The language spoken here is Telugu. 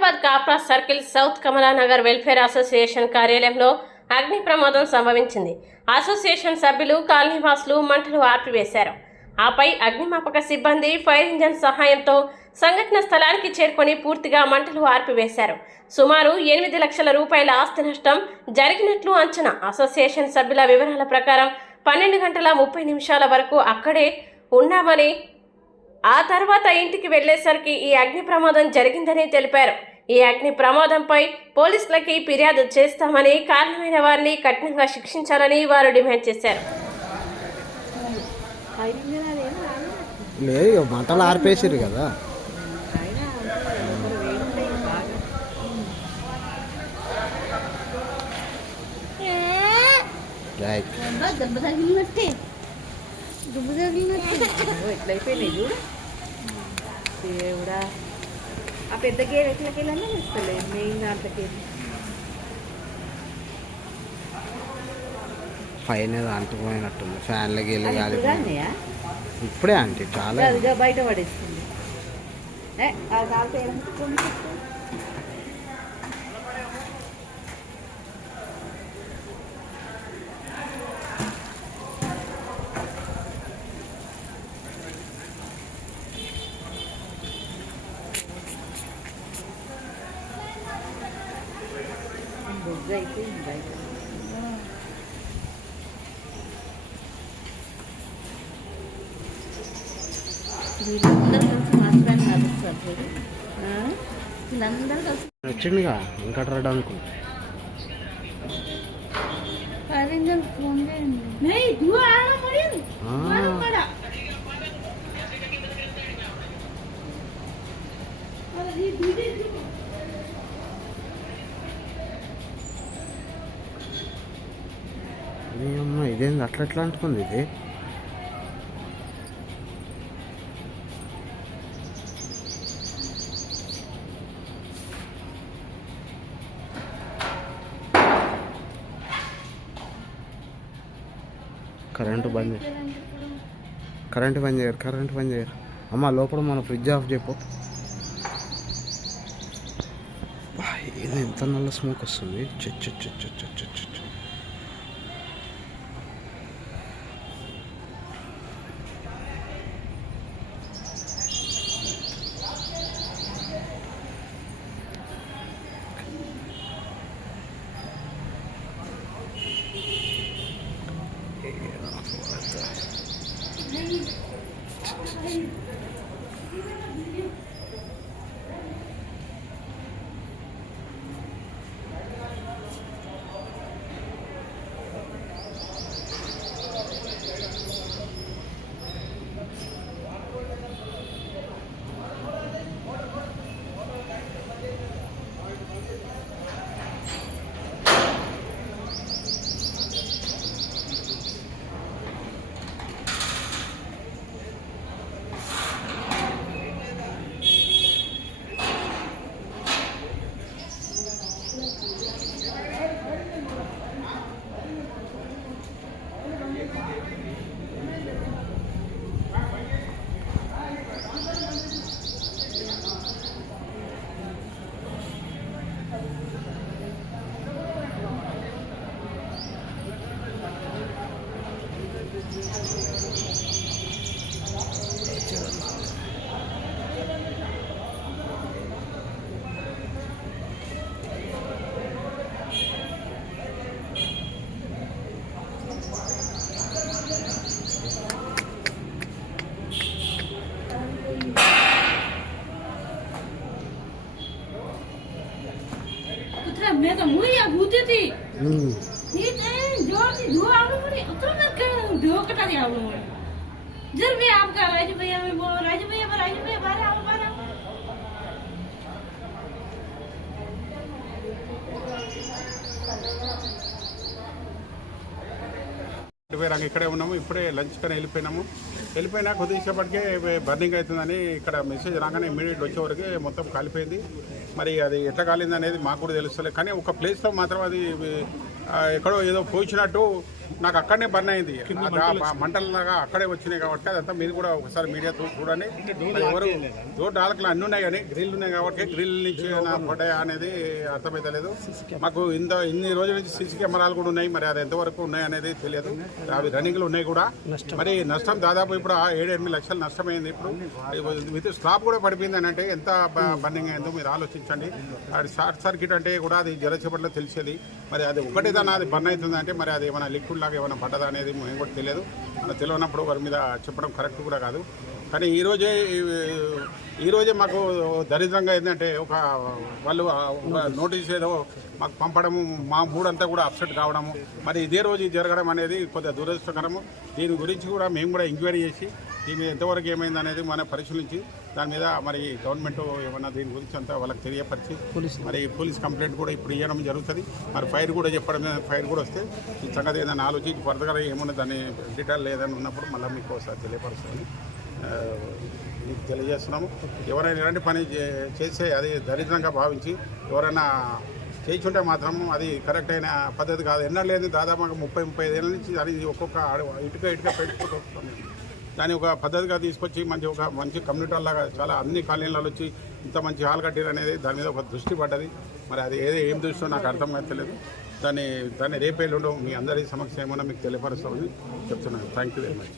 Hyderabad Kapra circle south Kamalanagar welfare association కార్యాలయంలో అగ్ని ప్రమాదం సంభవించింది. అసోసియేషన్ సభ్యులు కాలనీవాసులు మంటలు ఆర్పివేశారు. ఆపై అగ్నిమాపక సిబ్బంది ఫైర్ ఇంజన్ సహాయంతో సంఘటన స్థలానికి చేరుకొని పూర్తిగా మంటలు ఆర్పివేశారు. సుమారు 8 లక్షల రూపాయల ఆస్తి నష్టం జరిగినట్లు అంచనా. అసోసియేషన్ సభ్యుల వివరాల ప్రకారం 12 గంటల 30 నిమిషాల వరకు అక్కడే ఉన్నామని, ఆ తర్వాత ఇంటికి వెళ్లేసరికి ఈ అగ్ని ప్రమాదం జరిగిందని తెలిపారు. ఈ అగ్ని ప్రమాదంపై పోలీసులకి ఫిర్యాదు చేస్తామని, కారణమైన వారిని కఠినంగా శిక్షించాలని వారు డిమాండ్ చేశారు. లేదు, మంటలు ఆర్పేసారు కదా. ఎట్లయిపోయినాయి చూడు దేవుడా. ఆ పెద్ద గేర్ ఎట్లకెళ్ళాలో ఇస్తలేదు మెయిన్ దాంట్లోకి. పైన అంటుపోయినట్టుంది, ఫ్యాన్లకి వెళ్ళి కాదు ఇప్పుడే అంటే చాలా బయట పడేస్తుంది. బొగ్గు అయిపోయింది బయట. వీళ్ళందరూ కలిసి మాట్లాడి నడుస్తారు. వీళ్ళందరూ కలిసి వచ్చిందిగా ఇంకా రావడానికి ఫోన్ చేయండి. ఇదేంది అట్లా ఎట్లా అంటుకుంది ఇది. కరెంటు బంద్ చేయరు. అమ్మ లోపల మన ఫ్రిడ్జ్ ఆఫ్ చేయపో. ఇది ఎంత నల్ల స్మోక్ వస్తుంది. मैं तो मुझे या भूती थी ये जो धुआं आने पड़ी उतना तक धुआं कटा दिया हम लोगों ने. जब भी आपका राजू भैया में बोलो राजू भैया बारे आओ बारे ఇక్కడే ఉన్నాము. ఇప్పుడే లంచ్ కని వెళ్ళిపోయినా కొద్దిసేపటికే బర్నింగ్ అవుతుందని ఇక్కడ మెసేజ్ రాగానే ఇమీడియట్ వచ్చేవరకు మొత్తం కాలిపోయింది. మరి అది ఎట్లా కాలింది అనేది మాకు కూడా తెలుస్తలేదు. కానీ ఒక ప్లేస్లో మాత్రం అది ఎక్కడో ఏదో పోయించినట్టు నాకు అక్కడనే బర్న్ అయింది. మంటలలాగా అక్కడే వచ్చినాయి కాబట్టి అదంతా మీరు కూడా ఒకసారి మీడియా చూడండి. మరి ఎవరు డోర్ డాలకులు అన్నీ ఉన్నాయి కానీ గ్రిల్ ఉన్నాయి కాబట్టి గ్రిల్ నుంచి పడ్డాయా అనేది అర్థమైతలేదు. మాకు ఇన్ని రోజుల నుంచి సీసీ కెమెరాలు కూడా ఉన్నాయి. మరి అది ఎంతవరకు ఉన్నాయి అనేది తెలియదు. అవి రన్నింగ్లు ఉన్నాయి కూడా. మరి నష్టం దాదాపు ఇప్పుడు 7-8 లక్షలు నష్టమైంది. ఇప్పుడు విత్ స్లాబ్ కూడా పడిపోయింది అని అంటే ఎంత బర్నింగ్ అయిందో మీరు ఆలోచించండి. అది షార్ట్ సర్క్యూట్ అంటే కూడా అది జరచేపట్లో తెలిసేది. మరి అది ఒకటిదానా అది బర్న్ అవుతుంది అంటే మరి అది ఏమైనా లిక్విడ్ లాగా ఏమైనా పడ్డదా అనేది మేము కూడా తెలియదు. మనకు తెలియనప్పుడు వారి మీద చెప్పడం కరెక్ట్ కూడా కాదు. కానీ ఈరోజే మాకు దరిద్రంగా ఏంటంటే వాళ్ళు నోటీస్ ఏదో మాకు పంపడము, మా మూడంతా కూడా అప్సెట్ కావడము, మరి ఇదే రోజు జరగడం అనేది కొద్దిగా దురదృష్టకరము. దీని గురించి కూడా మేము కూడా ఎంక్వైరీ చేసి దీని ఎంతవరకు ఏమైంది అనేది మనం పరిశీలించి దాని మీద మరి గవర్నమెంట్ ఏమన్నా దీని గురించి అంతా వాళ్ళకి తెలియపరిచి మరి పోలీస్ కంప్లైంట్ కూడా ఇప్పుడు ఇవ్వడం జరుగుతుంది. మరి ఫైర్ కూడా చెప్పడం, ఫైర్ కూడా వస్తే ఈ సంగతి ఏదైనా ఆలోచించి ఫర్దర్గా ఏమన్నా దాని డీటెయిల్ లేదని ఉన్నప్పుడు మళ్ళీ మీకు ఒకసారి తెలియపరుస్తుంది మీకు తెలియజేస్తున్నాము. ఎవరైనా ఇలాంటి పని చేస్తే అది దరిద్రంగా భావించి ఎవరైనా చేయించుంటే మాత్రం అది కరెక్ట్ అయిన పద్ధతి కాదు. ఎన్నో లేదు, దాదాపుగా 30-35 ఏళ్ళ నుంచి అది ఒక్కొక్క ఇటుక పెట్టుకుంటూ వస్తుంది. దాన్ని ఒక పద్ధతిగా తీసుకొచ్చి మంచి కమ్యూనిటీ లాగా చాలా అన్ని కాలనీలలో వచ్చి ఇంత మంచి హాల్ కట్టారు అనేది దాని మీద ఒక దృష్టి పడ్డది. మరి అది ఏం దృష్టో నాకు అర్థం కావట్లేదు. దాన్ని రేపేళ్ళు మీ అందరి సమస్య ఏమన్నా మీకు తెలియపరుస్తామని చెప్తున్నాను. Thank you very much.